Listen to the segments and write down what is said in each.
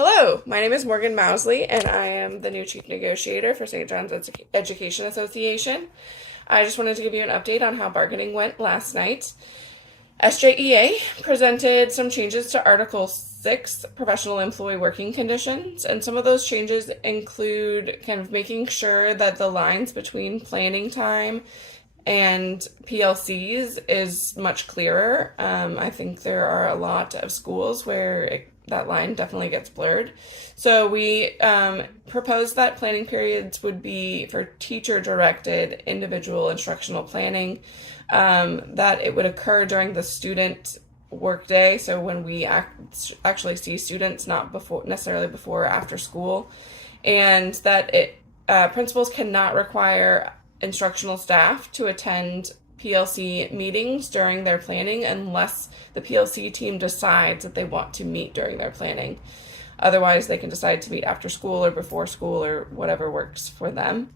Hello, my name is Morgan Mousley, and I am the new Chief Negotiator for St. John's Education Association. I just wanted to give you an update on how bargaining went last night. SJEA presented some changes to Article 6, Professional Employee Working Conditions, and some of those changes include kind of making sure that the lines between planning time and PLCs is much clearer. I think there are a lot of schools where that line definitely gets blurred. So we proposed that planning periods would be for teacher-directed individual instructional planning, that it would occur during the student workday, so when we actually see students, not necessarily before or after school, and that principals cannot require instructional staff to attend PLC meetings during their planning unless the PLC team decides that they want to meet during their planning. Otherwise, they can decide to meet after school or before school or whatever works for them.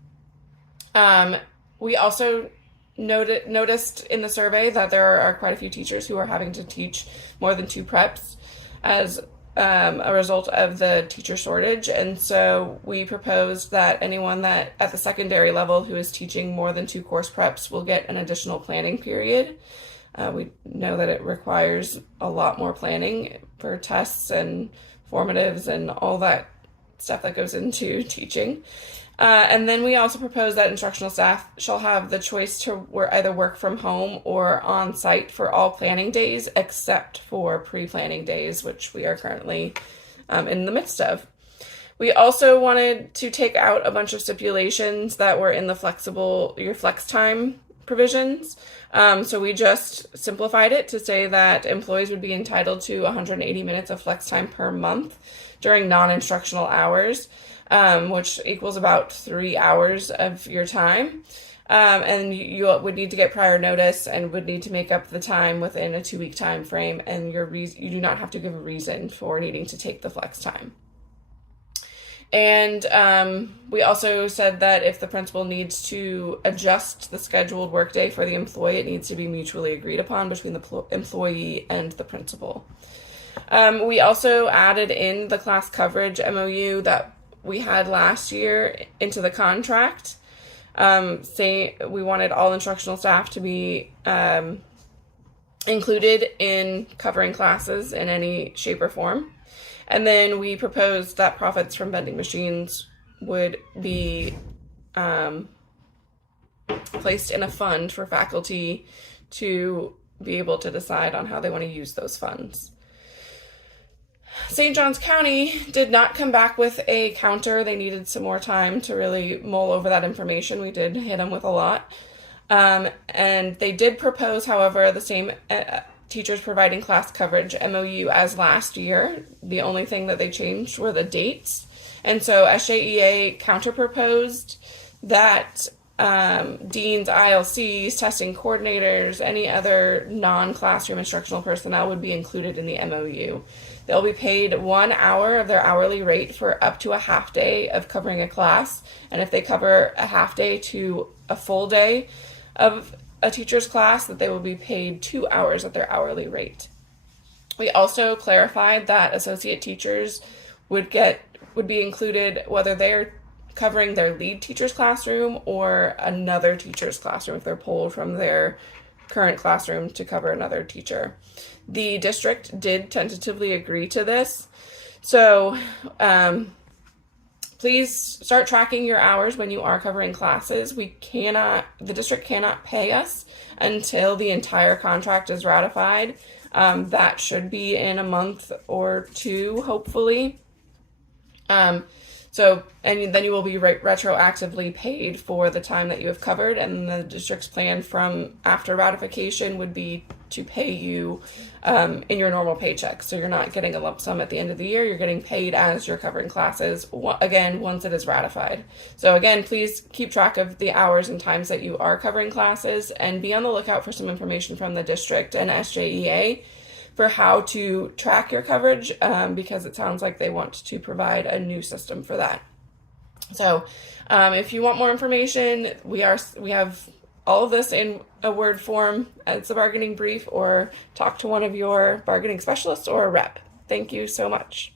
We also noticed in the survey that there are quite a few teachers who are having to teach more than 2 preps as a result of the teacher shortage, and so we proposed that anyone that at the secondary level who is teaching more than 2 course preps will get an additional planning period. We know that it requires a lot more planning for tests and formatives and all that stuff that goes into teaching. And then we also propose that instructional staff shall have the choice to either work from home or on site for all planning days, except for pre-planning days, which we are currently in the midst of. We also wanted to take out a bunch of stipulations that were in the your flex time provisions. So we just simplified it to say that employees would be entitled to 180 minutes of flex time per month during non-instructional hours, which equals about 3 hours of your time. And you would need to get prior notice and would need to make up the time within a 2-week time frame, and you do not have to give a reason for needing to take the flex time. And we also said that if the principal needs to adjust the scheduled workday for the employee, it needs to be mutually agreed upon between the employee and the principal. We also added in the class coverage MOU that we had last year into the contract, saying we wanted all instructional staff to be included in covering classes in any shape or form. And then we proposed that profits from vending machines would be placed in a fund for faculty to be able to decide on how they want to use those funds. St. Johns County did not come back with a counter. They needed some more time to really mull over that information. We did hit them with a lot. And they did propose, however, the same teachers providing class coverage MOU as last year. The only thing that they changed were the dates. And so SJEA counter-proposed that deans, ILCs, testing coordinators, any other non-classroom instructional personnel would be included in the MOU. They'll be paid 1 hour of their hourly rate for up to a half day of covering a class. And if they cover a half day to a full day of a teacher's class, that they will be paid 2 hours at their hourly rate. We also clarified that associate teachers would be included whether they're covering their lead teacher's classroom or another teacher's classroom if they're pulled from their current classroom to cover another teacher. The district did tentatively agree to this, so please start tracking your hours when you are covering classes. The district cannot pay us until the entire contract is ratified. That should be in a month or 2, hopefully. And then you will be retroactively paid for the time that you have covered, and the district's plan from after ratification would be to pay you in your normal paycheck. So you're not getting a lump sum at the end of the year, you're getting paid as you're covering classes, again, once it is ratified. So again, please keep track of the hours and times that you are covering classes, and be on the lookout for some information from the district and SJEA for how to track your coverage, because it sounds like they want to provide a new system for that. So if you want more information, we have all of this in a Word form as a bargaining brief, or talk to one of your bargaining specialists or a rep. Thank you so much.